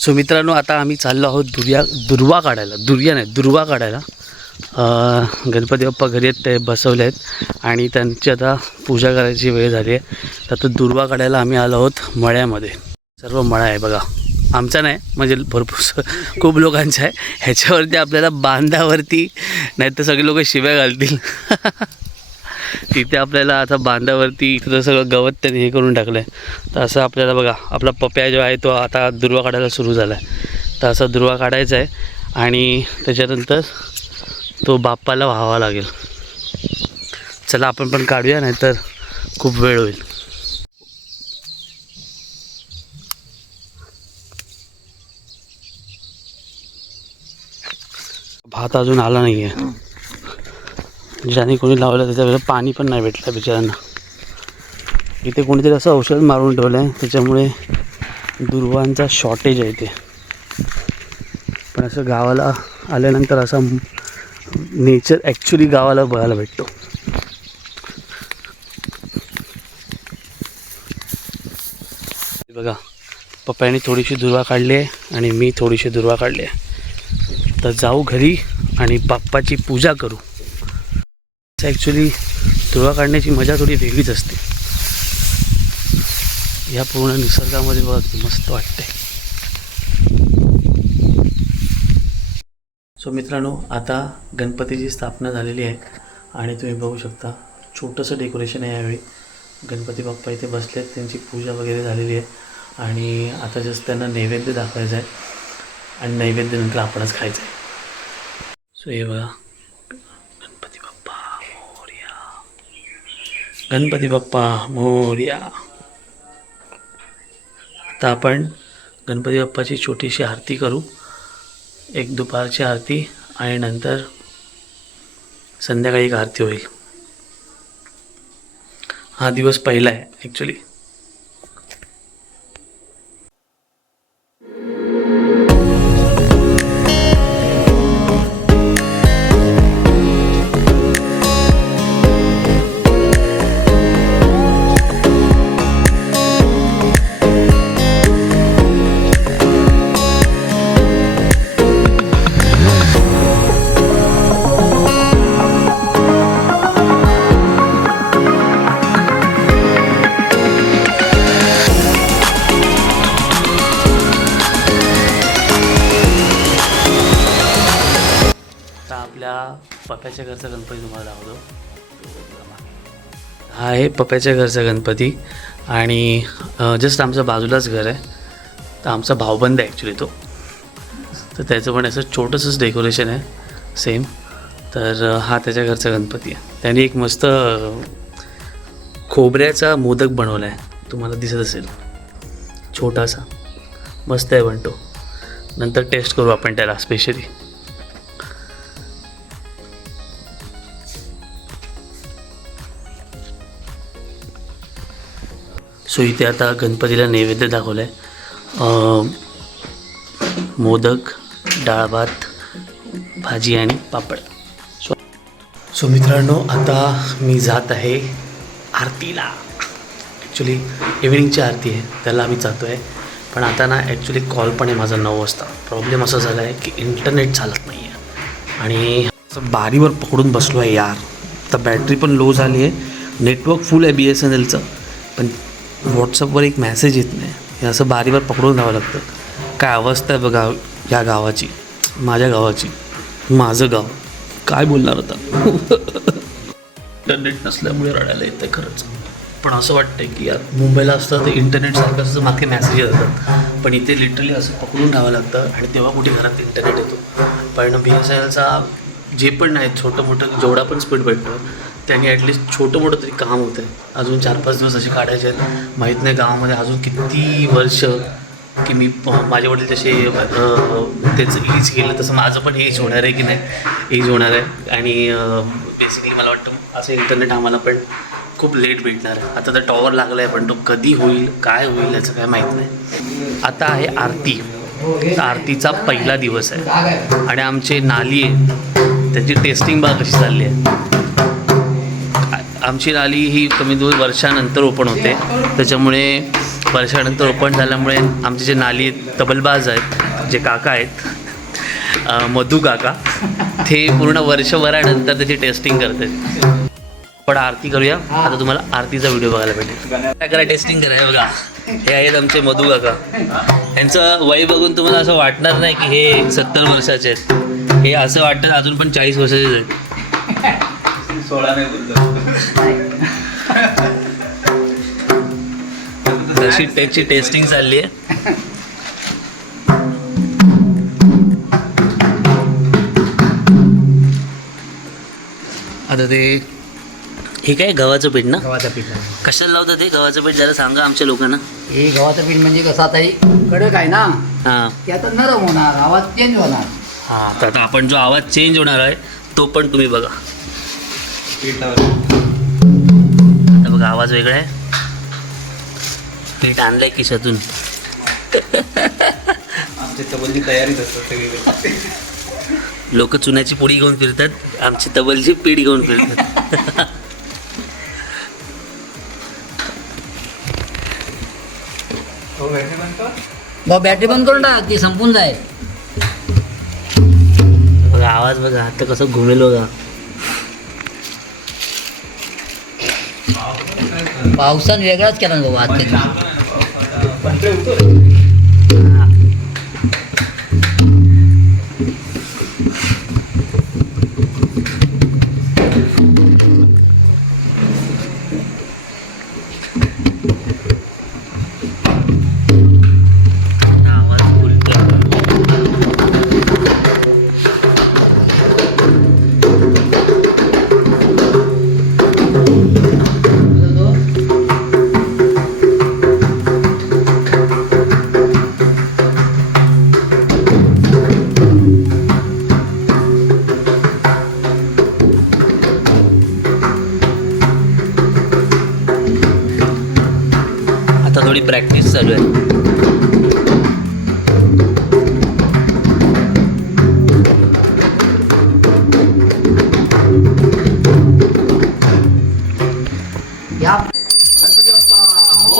So मित्रांनो आता आम्ही चाललो आहोत दुर्या दुर्वा काढायला. दुर्या नाही दुर्वा काढायला. गणपती बाप्पा घरी आहेत ते बसवले आहेत. आणि त्यांची आता पूजा करायची वेळ झाली आहे. तर आता दुर्वा काढायला आम्ही आलो आहोत मळ्यामध्ये. सर्व मळा आहे बघा. आमचा नाही म्हणजे भरपूर स- खूप लोकांचा आहे. ह्याच्यावरती आपल्याला बांधावरती नाही तर सगळे लोक शिव्या घालतील. तिथे आपल्याला आता बांधावरती इथं सगळं गवत त्यांनी हे करून टाकलं आहे तर असं आपल्याला बघा आपला पप्या जो आहे तो आता दुर्वा काढायला सुरू झाला आहे तर असा दुर्वा काढायचा आहे आणि त्याच्यानंतर तो बाप्पाला व्हावा लागेल. चला आपण पण काढूया नाही तर खूप वेळ होईल. भात अजून आला नाही आहे ज्याने कोणी लावलं त्याच्या पाणी पण नाही भेटलं बिचारांना इथे कोणीतरी असं औषध मारून ठेवलं आहे त्याच्यामुळे दुर्वांचा शॉर्टेज आहे इथे. पण असं गावाला आल्यानंतर असा नेचर ॲक्च्युली गावाला बघायला भेटतो. बघा पप्पाने थोडीशी दुर्वा काढली आहे आणि मी थोडीशी दुर्वा काढली आहे. तर जाऊ घरी आणि बाप्पाची पूजा करू. ॲक्च्युली दुर्वा काढण्याची मजा थोडी वेगळीच असते. या पूर्ण निसर्गामध्ये बघ मस्त वाटते सो मित्रांनो आता गणपतीची स्थापना झालेली आहे आणि तुम्ही बघू शकता छोटंसं डेकोरेशन आहे यावेळी. गणपती बाप्पा इथे बसले आहेत त्यांची पूजा वगैरे झालेली आहे. आणि आता जस्ट त्यांना नैवेद्य दाखवायचं आहे. आणि नैवेद्यानंतर आपणच खायचं आहे. सो हे बघा गणपती बाप्पा मोर्या गणपती बाप्पा मोर्या. आता आपण गणपती बाप्पाची छोटीशी आरती करू. एक दुपारची आरती आणि नंतर संध्याकाळी एक आरती होईल. हा दिवस पहिला आहे ॲक्च्युली पप्याच्या घरचा गणपती तुम्हाला दाखवतो. हा आहे पप्याच्या घरचा गणपती. आणि जस्ट आमचं बाजूलाच घर आहे. तर आमचा भाऊबंद आहे ॲक्च्युली तो. तर त्याचं पण असं छोटंसंच डेकोरेशन आहे. सेम तर हा त्याच्या घरचा गणपती आहे. त्याने एक मस्त खोबऱ्याचा मोदक बनवला आहे तुम्हाला दिसत असेल. छोटासा. मस्त आहे पण तो. नंतर टेस्ट करू आपण त्याला स्पेशली सो इथे आता गणपतीला नैवेद्य दाखवलं आहे मोदक डाळ भात भाजी आणि पापड. सो सो मित्रांनो आता मी जात आहे आरतीला. ॲक्च्युली इव्हिनिंगची आरती आहे त्याला आम्ही जातो आहे पण आता ना ॲक्च्युली कॉल पण आहे माझा नऊ वाजता. प्रॉब्लेम असा झाला आहे की इंटरनेट चालत नाही आहे आणि असं बारीवर पकडून बसलो आहे यार. तर बॅटरी पण लो झाली आहे नेटवर्क फुल आहे बी एस एन एलचं पण व्हॉट्सअपवर एक मॅसेज येत नाही. हे असं बारीवर पकडून राहावं लागतं. काय अवस्था आहे बघा या गावाची. माझ्या गावाची. माझं गाव. काय बोलणार होता इंटरनेट नसल्यामुळे रडायला येतं खरंच. पण असं वाटतंय की यार मुंबईला असतं तर इंटरनेटसारखं असं मागे मॅसेज येतात. पण इथे लिटरली असं पकडून राहावं लागतं आणि तेव्हा कुठे घरात इंटरनेट येतो. पण बी एस एन एलचा जे पण नाही छोटं मोठं जेवढा पण स्पीड भेटतं त्यांनी ॲटलिस्ट छोटं मोठं तरी काम होतं आहे अजून चार पाच दिवस असे काढायचे आहेत. माहीत नाही गावामध्ये अजून किती वर्ष की मी प- माझे वडील जसे त्याचं एज केलं तसं माझं पण एज होणार आहे की नाही? एज होणार आहे. आणि बेसिकली मला वाटतं असं इंटरनेट आम्हाला पण खूप लेट भेटणार आहे. आता तर टॉवर लागला आहे पण तो कधी होईल काय होईल याचं काय माहीत नाही. आता आहे आरती. आरतीचा पहिला दिवस आहे. आणि आमचे नाली आहे. त्याची टेस्टिंग बघा कशी चालली आहे. आमची नाली ही कमी दोन वर्षानंतर ओपन होते. त्याच्यामुळे वर्षानंतर ओपन झाल्यामुळे आमचे जे नाली तबलबाज आहेत जे काका आहेत मधू काका ते पूर्ण वर्षभरानंतर त्याची टेस्टिंग करतात. पण आरती करूया. आता तुम्हाला आरतीचा व्हिडिओ बघायला भेटेल. काय करा टेस्टिंग करा हे बघा. हे आहेत आमचे मधू काका. यांचं वय बघून तुम्हाला असं वाटणार नाही की हे सत्तर वर्षाचे आहेत. हे असं वाटतं अजून पण चाळीस वर्षाचे आहेत. सोळा नाही तशी त्याची टेस्टिंग चालली आहे. आता ते हे काय गव्हाचं पीठ ना? गव्हाचं पीठ आहे. कशाला लावतं ते? गव्हाचं पीठ जरा सांगा आमच्या लोकांना. हे गव्हाचं पीठ म्हणजे कसं आता हे कडक आहे ना? हां. ते आता नरम होणार आवाज चेंज होणार. हां तर आता आपण जो आवाज चेंज होणार आहे तो पण तुम्ही बघा. पीठावर आता आवाज वेगळा आहे. पीठ आणलंय खिशातून. आमची तबलची तयारीच असतात लोक चुन्याची पोळी घेऊन फिरतात आमची तबलची पीठ घेऊन फिरतात. हो भाऊ बॅटरी बंद करून टाक ती संपून जाय बघा आवाज बघा आता कसं घुमेल बघा. पावसान वेगळाच केला ना बाबा आजच्या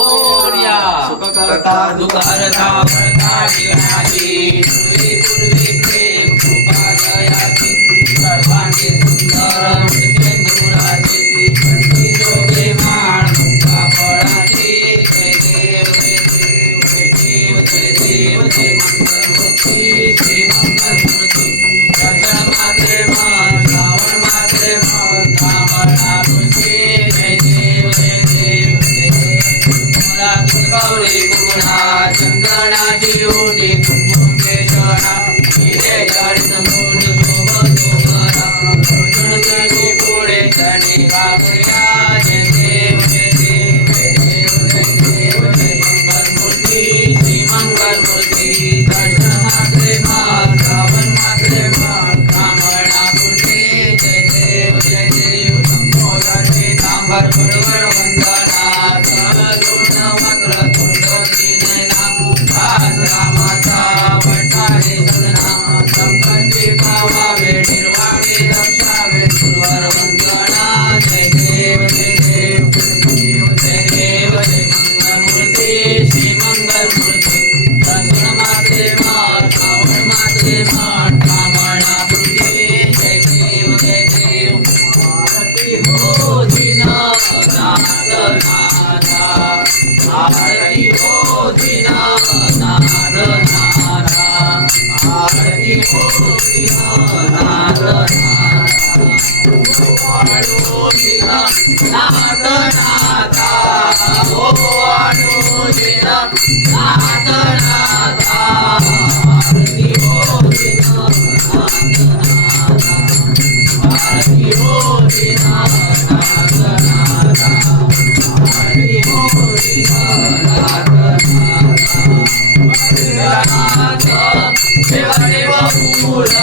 ओरिया सुखकर्ता दुःखहर्ता glória.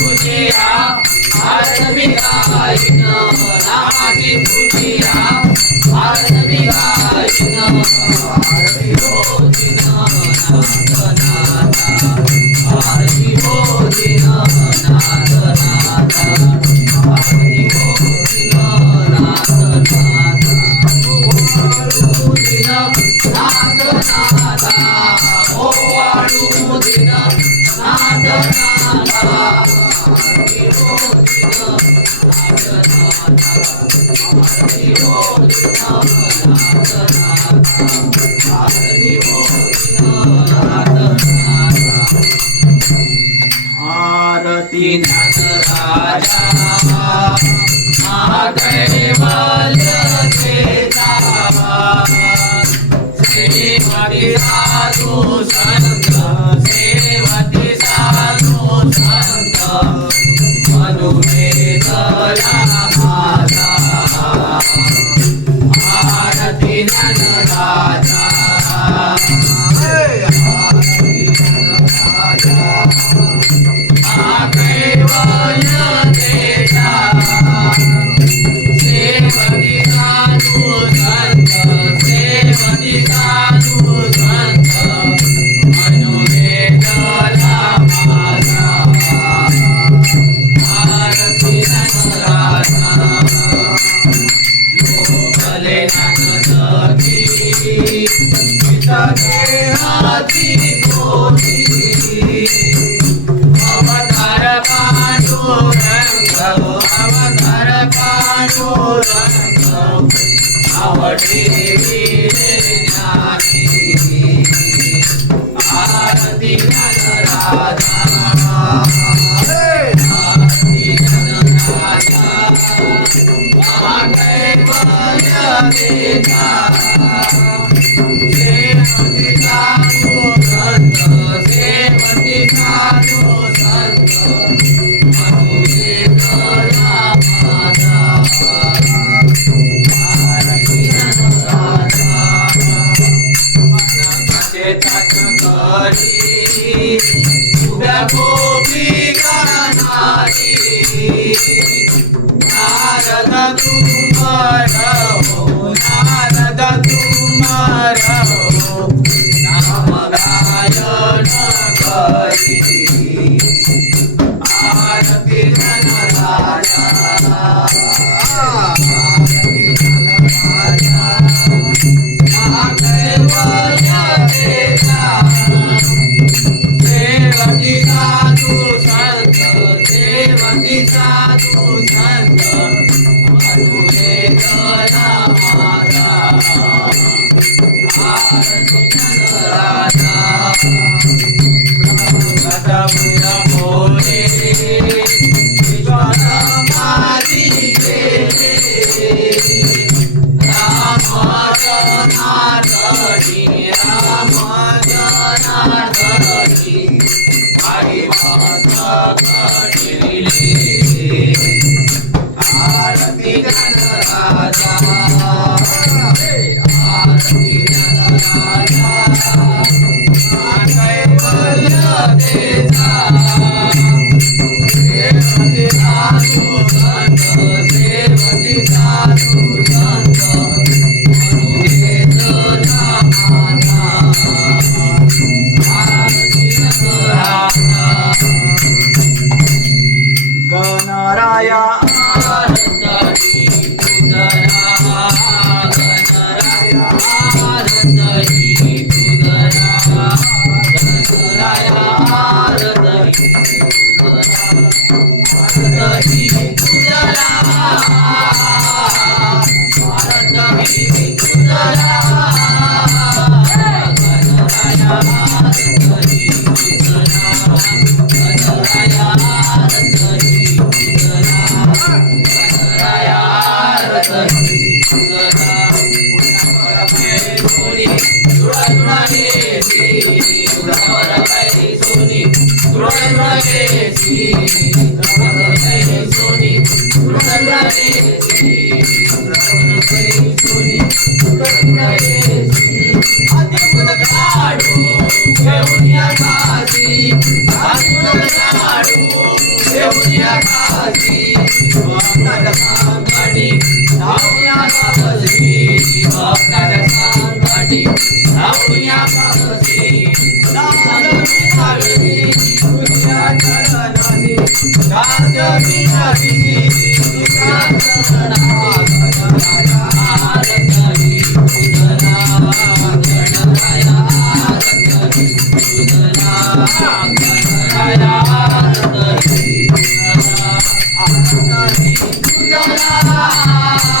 भुजिया भारत विदा आदि भुजिया राजा महादैवल देता Ah. মাতা Thank you.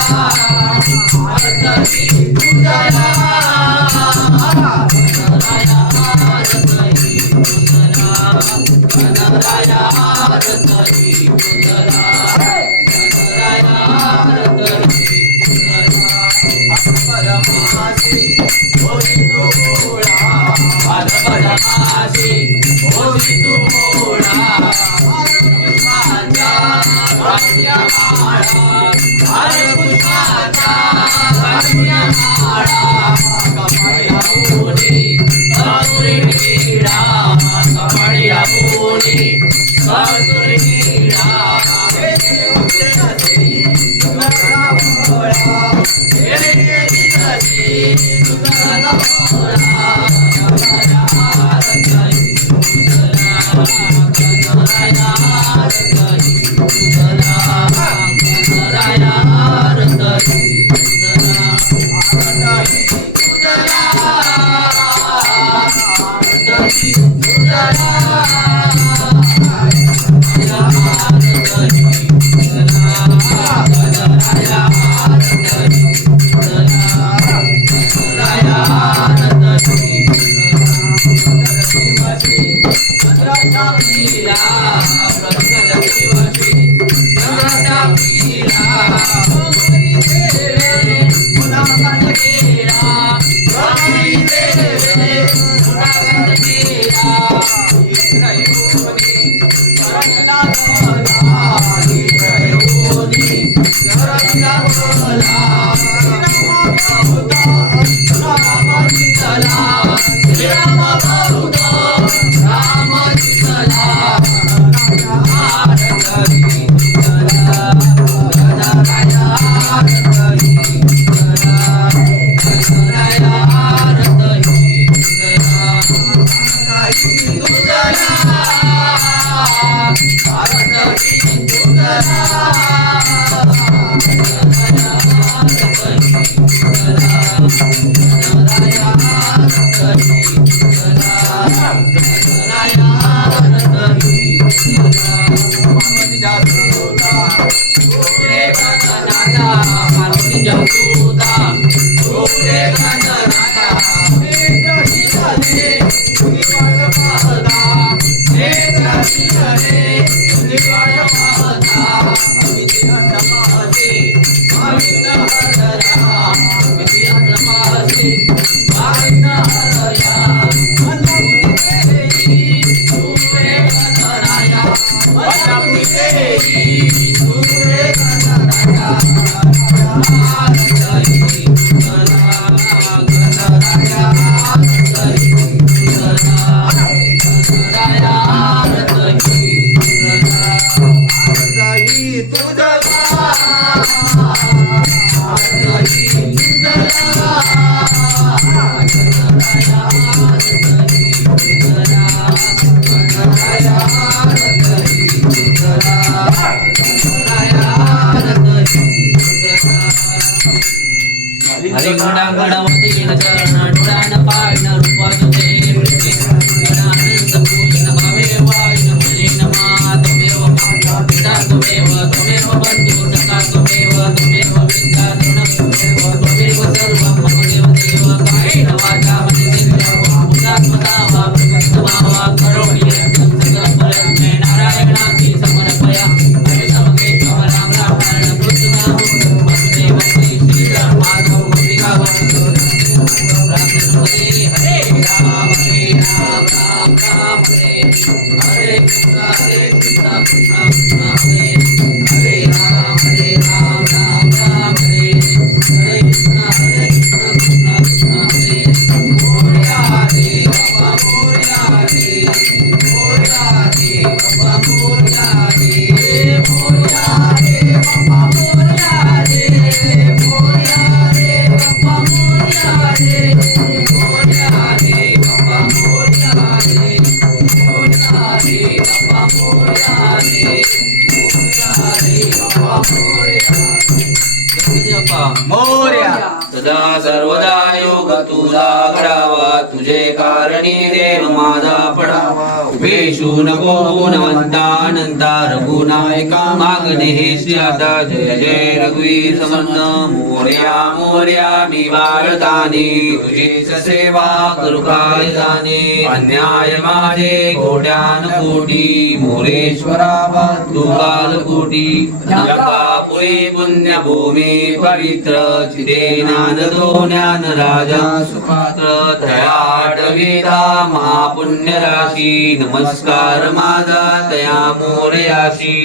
머리야. 머리야. सदा सर्वदा योग तुझा घडावा तुझे कारणी देव माझा पडावा. उभेशू नको गुणवंता अनंता रघुनायका मागणे हे श्री जय जय रघुवीर समर्थ. मोर्या मोर्या मी बाळताने तुझीच सेवा करू काय जाणे? अन्याय माझे कोट्यान कोटी मोरेश्वरा तू काल कोटी जगापुरी पुण्यभूमी पवित्र चिदेना चिते नानदो ज्ञान राजा सुपात्र दयाटविता महापुण्य राशी नमस्कार माझा दया मोरयाशी।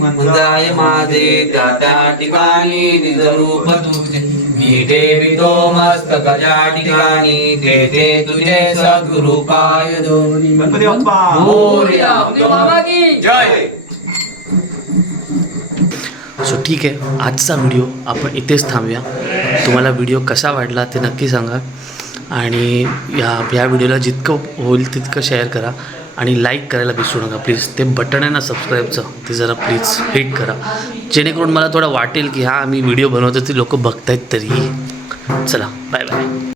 मंदाय माझे त्या त्या ठिकाणी निज रूप तुझे मी मस्तक ज्या ठिकाणी तेथे तुझे सद्गुरु पाय दोन्ही मोरया जय। सो ठीक आहे. आजचा व्हिडिओ आपण इथेच थांबूया. तुम्हाला व्हिडिओ कसा वाटला ते नक्की सांगा. आणि या ह्या व्हिडिओला जितकं होईल तितकं शेअर करा. आणि लाईक करायला विसरू नका. प्लीज ते बटन आहे ना सबस्क्राईबचं ते जरा प्लीज हिट करा. जेणेकरून मला थोडं वाटेल की हा आम्ही व्हिडिओ बनवतो ते लोक बघतायत तरीही. चला बाय बाय